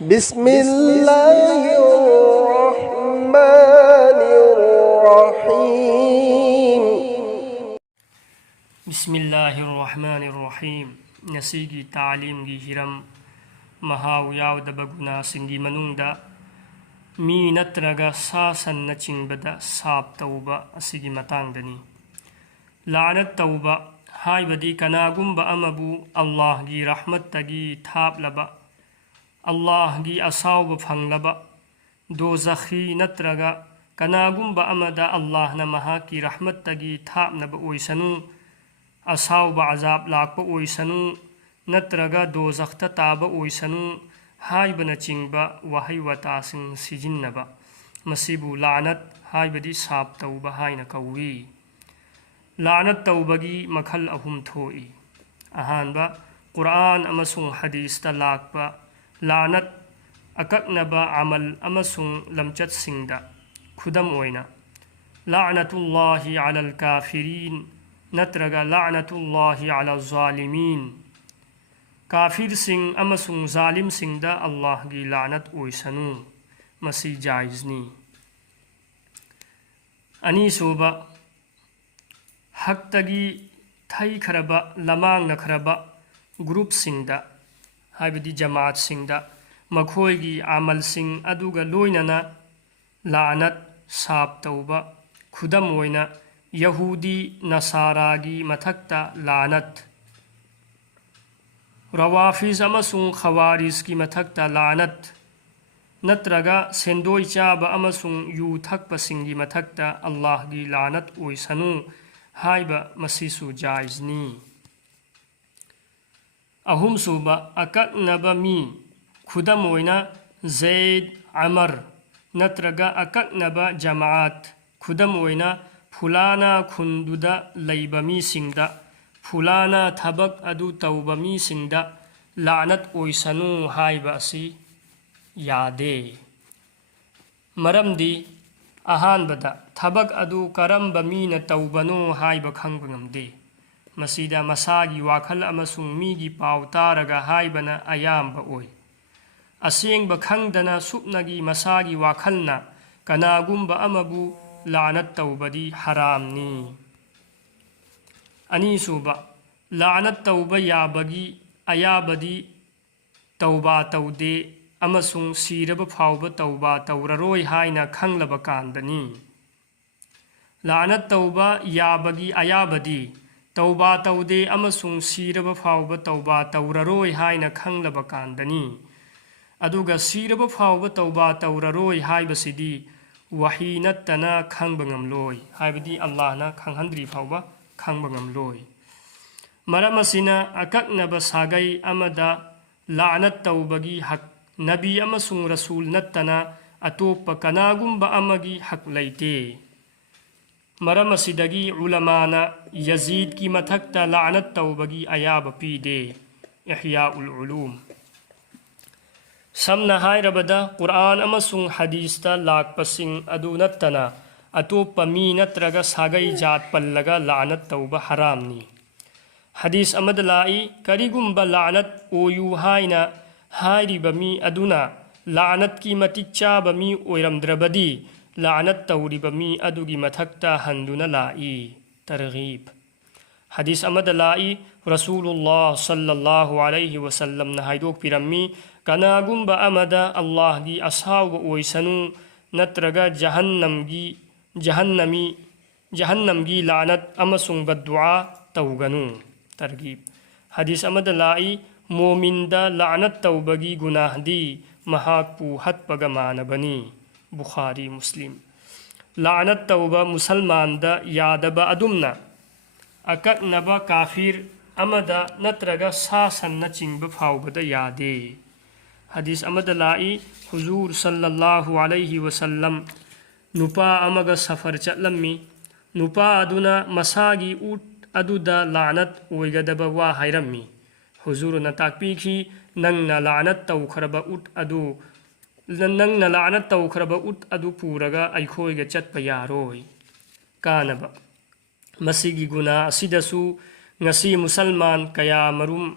بسم الله الرحمن الرحيم بسم الله الرحمن الرحيم نسيجي تعليم هرم مهاو ياود بغنا سنجي منوندا مي نترغا ساسن نچنبدا ساب توبا اسيجي متاندني لعنت توبا هاي بدي كناغمبا أمبو الله جي رحمت تجي تاب لبا الله جي أصاوب فنگ لبا دوزخي نترغا كناغمبا أمدا الله نمها كي رحمت تجي تاب نبا ويسنو أصاوب عذاب لاكبا ويسنو نترغا دوزخت تابا ويسنو هاي بنچنبا وحي وتاسن سجنبا مسيبو لعنت هاي بدي ساب توبا هاي نكوي لعنت توبگی مخل اهم تھوئی اہانبا قرآن امسون حدیث تلاقبا لعنت اککنبا عمل امسون لمچت سنگدا خدم وینا لعنت اللہ علی الكافرین نترگا لعنت اللہ علی الظالمین کافر سنگ امسون ظالم سنگدا اللہ گی لعنت ویسنو مسی جائزنی انیسوبا حقتگی تھائی خربا لمانگ نخربا گروپ سنگدا ہائبدی جماعت سنگدا مکھوئیگی عمل سنگ ادوگا لویننا لعنت ساب توبا خدم وینا یہودی نصاراگی متھکتا لعنت روافیز امسون خوارز کی متھکتا لعنت نترگا سندوئی چابا امسون یو تھکپا سنگی متھکتا اللہ گی لعنت ویسنو هايبا مسيسو جايزني أهم سوبا أكاك نبا مي خدم وينا زيد عمر نترغا أكاك نبا جماعات خدم وينا فلانا خندودا ليبا مي سنگدا فلانا تبك أدو توبا مي سنگدا لعنت ويسنو هايبا أسي يادي مرم دي أهانبدا ꯊꯕꯛ ꯑꯗꯨ ꯀꯔꯝꯕ ꯃꯤꯅ ꯇꯧꯕꯅꯣ ꯍꯥꯏꯕ ꯈꯪꯕ ꯉꯝꯗꯦ ꯃꯁꯤꯗ ꯃꯁꯥꯒꯤ ꯋꯥꯈꯜ ꯑꯃꯁꯨꯡ ꯃꯤꯒꯤ ꯄꯥꯎ ꯇꯥꯔꯒ ꯍꯥꯏꯕꯅ ꯑꯌꯥꯝꯕ ꯑꯣꯏ ꯑꯁꯦꯡꯕ ꯈꯪꯗꯅ ꯁꯨꯞꯅꯒꯤ ꯃꯁꯥꯒꯤ ꯋꯥꯈꯜꯅ ꯀꯅꯥꯒꯨꯝꯕ ꯑꯃꯕꯨ ꯂꯥꯅꯠ ꯇꯧꯕꯗꯤ ꯍꯔꯥꯝꯅꯤ ꯑꯅꯤꯁꯨꯕ ꯂꯥꯅꯠ ꯇꯧꯕ ꯌꯥꯕꯒꯤ ꯑꯌꯥꯕꯗꯤ ꯇꯧꯕꯥ ꯇꯧꯗꯦ ꯑꯃꯁꯨꯡ ꯁꯤꯔꯕ ꯐꯥꯎꯕ ꯇꯧꯕꯥ ꯇꯧꯔꯔꯣꯏ ꯍꯥꯏꯅ ꯈꯪꯂꯕ ꯀꯥꯟꯗꯅꯤ ꯂعنت توبا يابگی أيابدي توبا تودي أمسون سيرب فاوب توبا تورروي هاينا خنلب كاندني أدوغا سيرب فاوب توبا تورروي هاي بسيدي وحي نتنا خنبغم لوي هاي بدي الله نا خنهندري فاوبا خنبغم لوي مرمسنا أككنب ساغي أمدا لعنت توبگي حق نبي أمسون رسول نتنا أتوب كناغم بأمگي حق ليتي مرم سیدگی علمانا یزید کی متھکتا لعنت توبگی ایاب پیدے احیاء العلوم سمنا ہائی ربدا قرآن امسون حدیث تا لاک پسنگ ادو نتنا اتوپ می نترگا ساگئی جات پلگا لعنت توبہ حرامنی حدیث امد لائی کریگم با لعنت اویو ہائینا ہائی بمی ادونا لعنت کی متچا بمی اویرمدربدی لعنت تورب مي أدوغي متكتا هندونا لائي ترغيب حديث أمد لائي رسول الله صلى الله عليه وسلم نهايدوك برمي كناغم بأمد الله جي أصحاب ويسنو نترغا جهنم جي لعنت أمسون بالدعاء توغنو ترغيب حديث أمد لائي مومن دا لعنت توبغي گناه دي محاق پو حد پغمان بني بخاري مسلم لعنت توبة مسلمان دا يادبا أدمنا أكك نبا كافر أمدا نترغا ساسن نچنگ بفاو بدا يادي حديث أمد لائي حضور صلى الله عليه وسلم نپا أمغا سفر چلمي نپا أدونا مساگي اوت أدو دا لعنت ويغدبا واهيرمي حضور نتاكبيكي ننگنا لعنت تو خربا اوت أدو ننگنا لعنت توخرب اوت ادو پورگا ايخويگا چتپا ياروي كانبا مسيگي گنا اسيدسو ngasi مسلمان كيا مروم